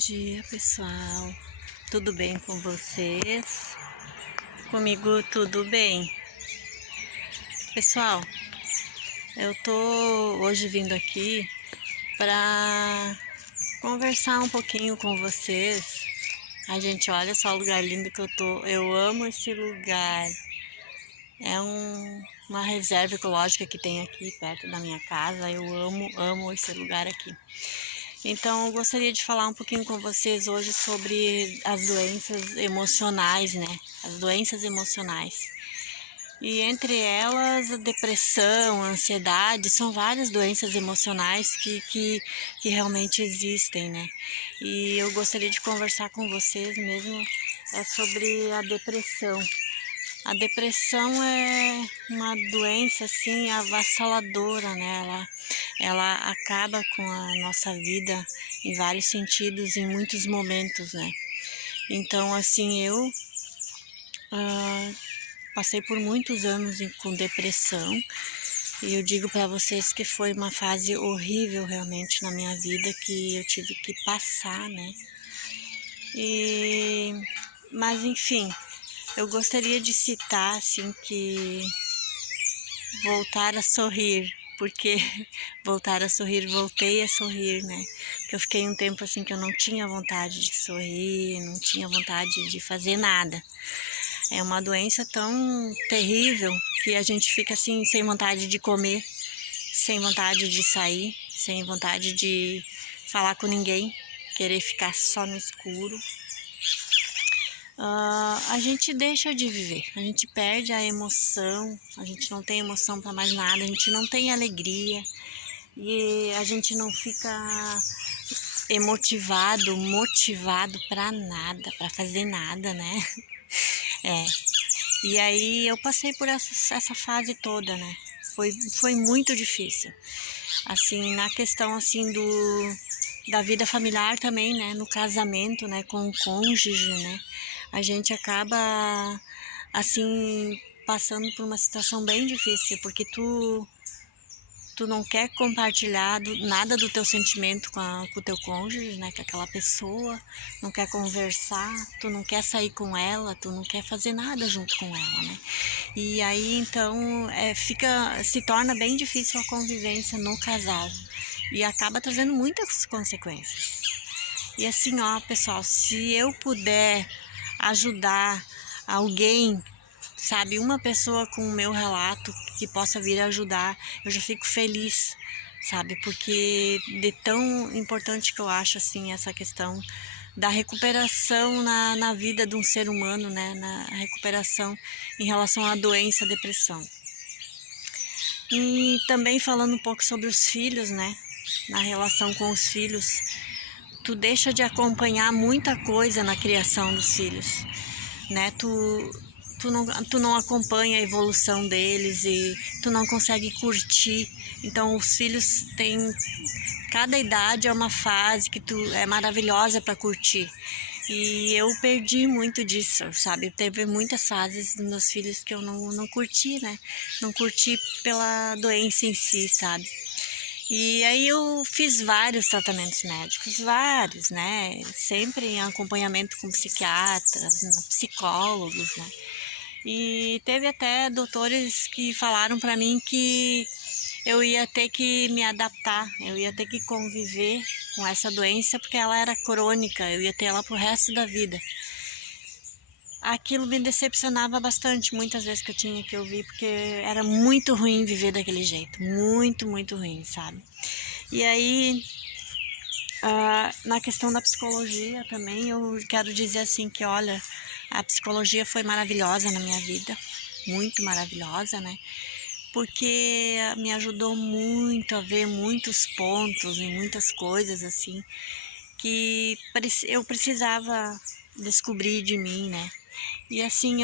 dia, pessoal. Tudo bem com vocês? Comigo tudo bem. Pessoal, eu tô hoje vindo aqui para conversar um pouquinho com vocês. A gente, olha só o lugar lindo que eu tô. Eu amo esse lugar. É uma reserva ecológica que tem aqui perto da minha casa. Eu amo esse lugar aqui. Então, eu gostaria de falar um pouquinho com vocês hoje sobre as doenças emocionais, né? As doenças emocionais. E entre elas, a depressão, a ansiedade, são várias doenças emocionais que realmente existem, né? E eu gostaria de conversar com vocês mesmo sobre a depressão. A depressão é uma doença, assim, avassaladora, né? Ela acaba com a nossa vida em vários sentidos, em muitos momentos, né? Então, assim, eu passei por muitos anos com depressão e eu digo para vocês que foi uma fase horrível realmente na minha vida que eu tive que passar, né? Mas, enfim, eu gostaria de citar, assim, que voltar a sorrir, porque voltei a sorrir, né? Porque eu fiquei um tempo assim que eu não tinha vontade de sorrir, não tinha vontade de fazer nada. É uma doença tão terrível que a gente fica assim sem vontade de comer, sem vontade de sair, sem vontade de falar com ninguém, querer ficar só no escuro. A gente deixa de viver, a gente perde a emoção, a gente não tem emoção para mais nada, a gente não tem alegria e a gente não fica motivado para nada, para fazer nada, né? E aí eu passei por essa fase toda, né? Foi muito difícil, assim, na questão assim da vida familiar também, né? No casamento, né? Com o cônjuge, né? A gente acaba, assim, passando por uma situação bem difícil, porque tu não quer compartilhar nada do teu sentimento com o teu cônjuge, né, com aquela pessoa, não quer conversar, tu não quer sair com ela, tu não quer fazer nada junto com ela, né? E aí, então, se torna bem difícil a convivência no casal e acaba trazendo muitas consequências. E assim, ó, pessoal, se eu puder ajudar alguém, sabe, uma pessoa com o meu relato que possa vir ajudar, eu já fico feliz, sabe, porque de tão importante que eu acho, assim, essa questão da recuperação na vida de um ser humano, né, na recuperação em relação à doença, à depressão. E também falando um pouco sobre os filhos, né, na relação com os filhos, tu deixa de acompanhar muita coisa na criação dos filhos, né? Tu não acompanha a evolução deles e tu não consegue curtir. Então os filhos têm, cada idade é uma fase que é maravilhosa para curtir. E eu perdi muito disso, sabe? Teve muitas fases dos meus filhos que eu não curti, né? Não curti pela doença em si, sabe? E aí eu fiz vários tratamentos médicos, vários, né? Sempre em acompanhamento com psiquiatras, psicólogos, né? E teve até doutores que falaram para mim que eu ia ter que me adaptar, eu ia ter que conviver com essa doença porque ela era crônica, eu ia ter ela pro resto da vida. Aquilo me decepcionava bastante, muitas vezes que eu tinha que ouvir, porque era muito ruim viver daquele jeito, muito ruim, sabe? E aí, na questão da psicologia também, eu quero dizer assim que, olha, a psicologia foi maravilhosa na minha vida, muito maravilhosa, né? Porque me ajudou muito a ver muitos pontos e muitas coisas, assim, que eu precisava descobrir de mim, né? E assim,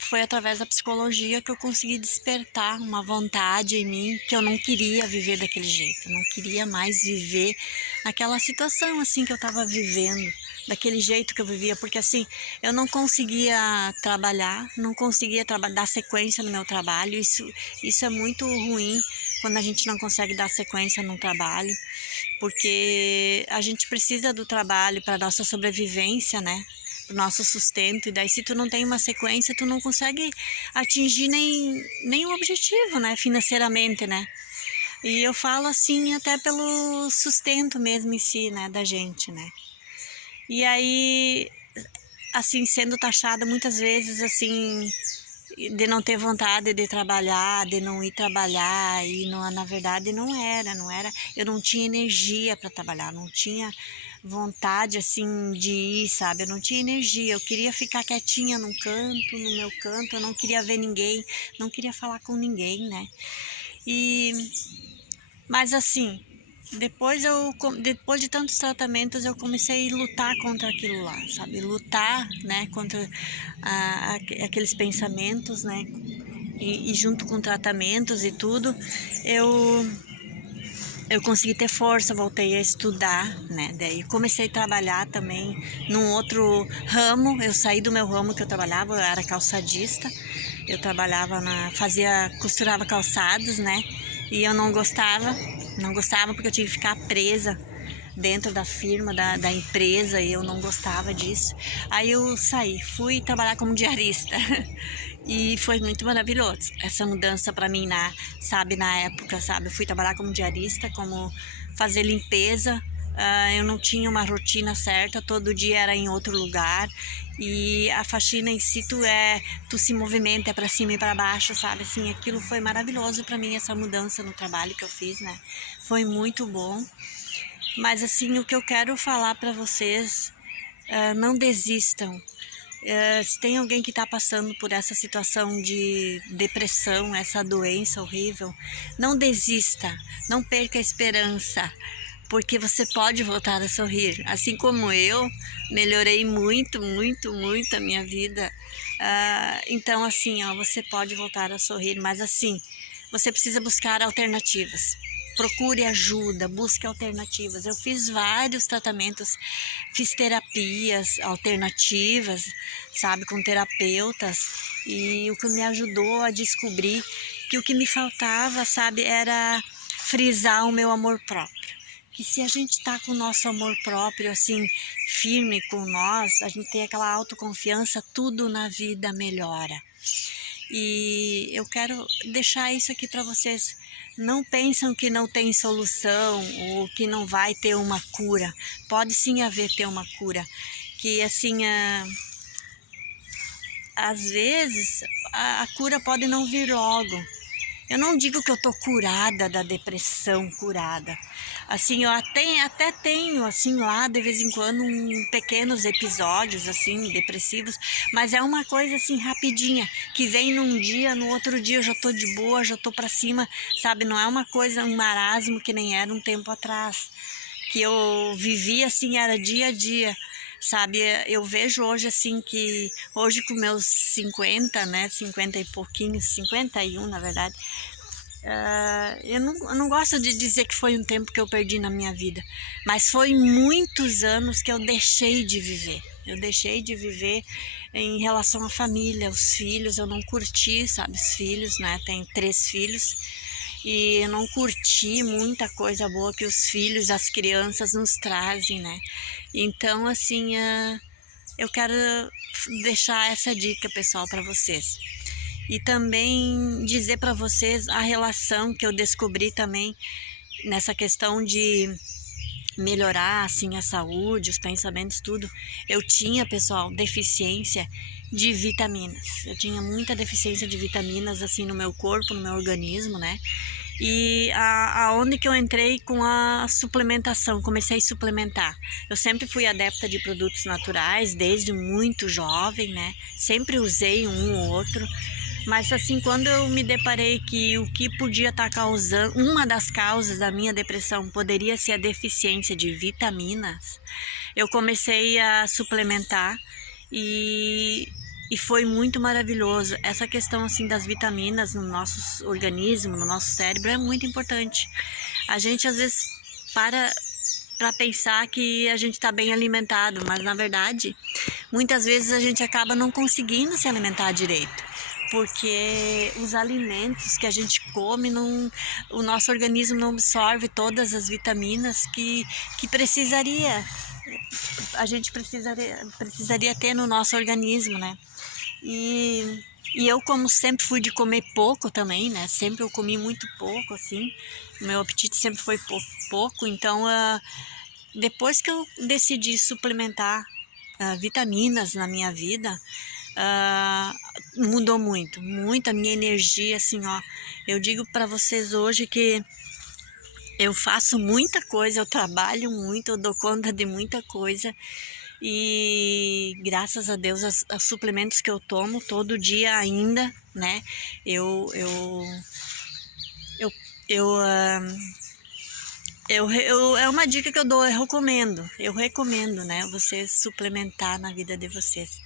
foi através da psicologia que eu consegui despertar uma vontade em mim que eu não queria viver daquele jeito, eu não queria mais viver naquela situação assim que eu estava vivendo, daquele jeito que eu vivia, porque assim, eu não conseguia trabalhar, não conseguia dar sequência no meu trabalho, isso é muito ruim, quando a gente não consegue dar sequência num trabalho, porque a gente precisa do trabalho para nossa sobrevivência, né? Para o nosso sustento, e daí se tu não tem uma sequência, tu não consegue atingir nem o objetivo, né? Financeiramente, né? E eu falo assim até pelo sustento mesmo em si, né? Da gente, né? E aí, assim, sendo taxada muitas vezes, assim, de não ter vontade de trabalhar, de não ir trabalhar, e não, na verdade não era, eu não tinha energia para trabalhar, não tinha vontade, assim, de ir, sabe, eu não tinha energia, eu queria ficar quietinha num canto, no meu canto, eu não queria ver ninguém, não queria falar com ninguém, né, mas assim, depois de tantos tratamentos, eu comecei a lutar contra aquilo lá, sabe? Lutar, né, contra aqueles pensamentos, né? E junto com tratamentos e tudo, eu consegui ter força, voltei a estudar, né? Daí comecei a trabalhar também num outro ramo. Eu saí do meu ramo que eu trabalhava, eu era calçadista. Eu trabalhava costurava calçados, né? E eu não gostava porque eu tinha que ficar presa dentro da firma, da empresa, e eu não gostava disso. Aí eu saí, fui trabalhar como diarista. E foi muito maravilhoso essa mudança para mim na época, sabe? Eu fui trabalhar como diarista, como fazer limpeza. Eu não tinha uma rotina certa, todo dia era em outro lugar, e a faxina em si tu se movimenta para cima e para baixo, sabe? Assim, aquilo foi maravilhoso para mim, essa mudança no trabalho que eu fiz, né? Foi muito bom. Mas assim, o que eu quero falar para vocês, não desistam. Se tem alguém que está passando por essa situação de depressão, essa doença horrível, não desista, não perca a esperança, porque você pode voltar a sorrir. Assim como eu, melhorei muito, muito, muito a minha vida. Então, assim, ó, você pode voltar a sorrir, mas assim, você precisa buscar alternativas. Procure ajuda, busque alternativas. Eu fiz vários tratamentos, fiz terapias alternativas, sabe, com terapeutas, e o que me ajudou a descobrir que o que me faltava, sabe, era frisar o meu amor próprio. Que se a gente tá com o nosso amor próprio, assim, firme com nós, a gente tem aquela autoconfiança, tudo na vida melhora. E eu quero deixar isso aqui para vocês. Não pensam que não tem solução ou que não vai ter uma cura. Pode sim ter uma cura. Que assim, às vezes a cura pode não vir logo. Eu não digo que eu tô curada da depressão, curada. Assim, eu até tenho, assim, lá de vez em quando, pequenos episódios, assim, depressivos, mas é uma coisa, assim, rapidinha, que vem num dia, no outro dia eu já tô de boa, já tô pra cima, sabe? Não é uma coisa, um marasmo que nem era um tempo atrás, que eu vivia, assim, era dia a dia. Sabe, eu vejo hoje assim que, hoje com meus 50, né, 50 e pouquinho, 51 na verdade, eu não gosto de dizer que foi um tempo que eu perdi na minha vida, mas foi muitos anos que eu deixei de viver. Eu deixei de viver em relação à família, os filhos, eu não curti, sabe, os filhos, né, tenho 3 filhos, e eu não curti muita coisa boa que os filhos, as crianças nos trazem, né. Então, assim, eu quero deixar essa dica, pessoal, para vocês. E também dizer para vocês a relação que eu descobri também nessa questão de melhorar, assim, a saúde, os pensamentos, tudo. Eu tinha, pessoal, deficiência de vitaminas. Eu tinha muita deficiência de vitaminas, assim, no meu corpo, no meu organismo, né? E aonde que eu entrei com a suplementação, comecei a suplementar. Eu sempre fui adepta de produtos naturais, desde muito jovem, né? Sempre usei um ou outro. Mas assim, quando eu me deparei que o que podia estar causando, uma das causas da minha depressão poderia ser a deficiência de vitaminas, eu comecei a suplementar e foi muito maravilhoso. Essa questão assim das vitaminas no nosso organismo, no nosso cérebro é muito importante. A gente às vezes para pensar que a gente está bem alimentado, mas na verdade, muitas vezes a gente acaba não conseguindo se alimentar direito. porque os alimentos que a gente come, não, o nosso organismo não absorve todas as vitaminas que precisaria, a gente precisaria ter no nosso organismo, né? E eu, como sempre fui de comer pouco também, né? Sempre eu comi muito pouco, assim. Meu apetite sempre foi pouco. Então, depois que eu decidi suplementar vitaminas na minha vida, mudou muito, muito a minha energia, assim, ó. Eu digo para vocês hoje que eu faço muita coisa, eu trabalho muito, eu dou conta de muita coisa. E graças a Deus, os suplementos que eu tomo todo dia ainda, né? Eu, eu, eu, eu, é uma dica que eu dou, eu recomendo, né? Vocês suplementar na vida de vocês.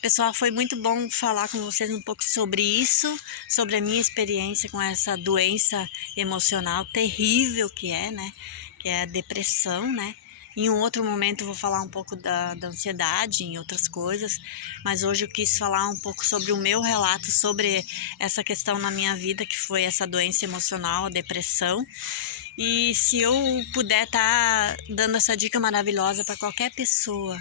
Pessoal, foi muito bom falar com vocês um pouco sobre isso, sobre a minha experiência com essa doença emocional terrível que é, né? Que é a depressão, né? Em um outro momento eu vou falar um pouco da ansiedade, em outras coisas, mas hoje eu quis falar um pouco sobre o meu relato, sobre essa questão na minha vida, que foi essa doença emocional, a depressão. E se eu puder estar dando essa dica maravilhosa para qualquer pessoa,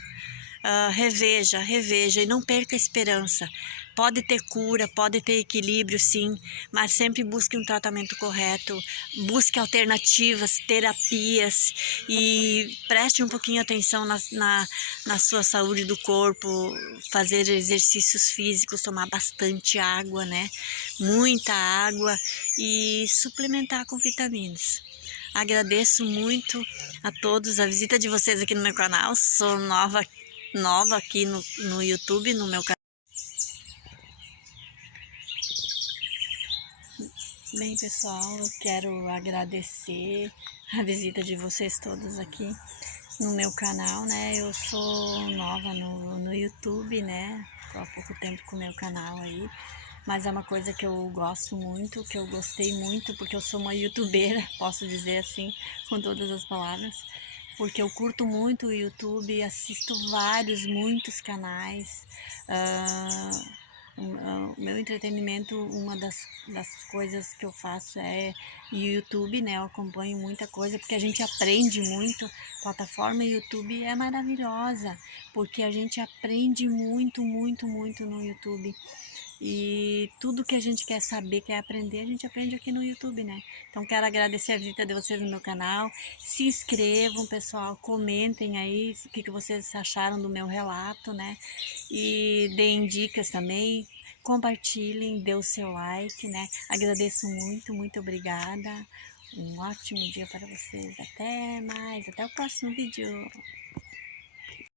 reveja e não perca a esperança. Pode ter cura, pode ter equilíbrio, sim, mas sempre busque um tratamento correto, busque alternativas, terapias e preste um pouquinho atenção na sua saúde do corpo, fazer exercícios físicos, tomar bastante água, né? Muita água e suplementar com vitaminas. Agradeço muito a todos a visita de vocês aqui no meu canal. Sou nova aqui no YouTube, no meu canal. Bem, pessoal, eu quero agradecer a visita de vocês todos aqui no meu canal, né? Eu sou nova no YouTube, né? Tô há pouco tempo com o meu canal aí, mas é uma coisa que eu gosto muito, que eu gostei muito, porque eu sou uma youtubeira, posso dizer assim, com todas as palavras, porque eu curto muito o YouTube, assisto muitos canais. O meu entretenimento, uma das coisas que eu faço é YouTube, né? Eu acompanho muita coisa porque a gente aprende muito. A plataforma YouTube é maravilhosa porque a gente aprende muito, muito, muito no YouTube. E tudo que a gente quer saber, quer aprender, a gente aprende aqui no YouTube, né? Então quero agradecer a visita de vocês no meu canal. Se inscrevam, pessoal, comentem aí o que vocês acharam do meu relato, né? E deem dicas também. Compartilhem, dê o seu like, né? Agradeço muito, muito obrigada. Um ótimo dia para vocês. Até mais, até o próximo vídeo.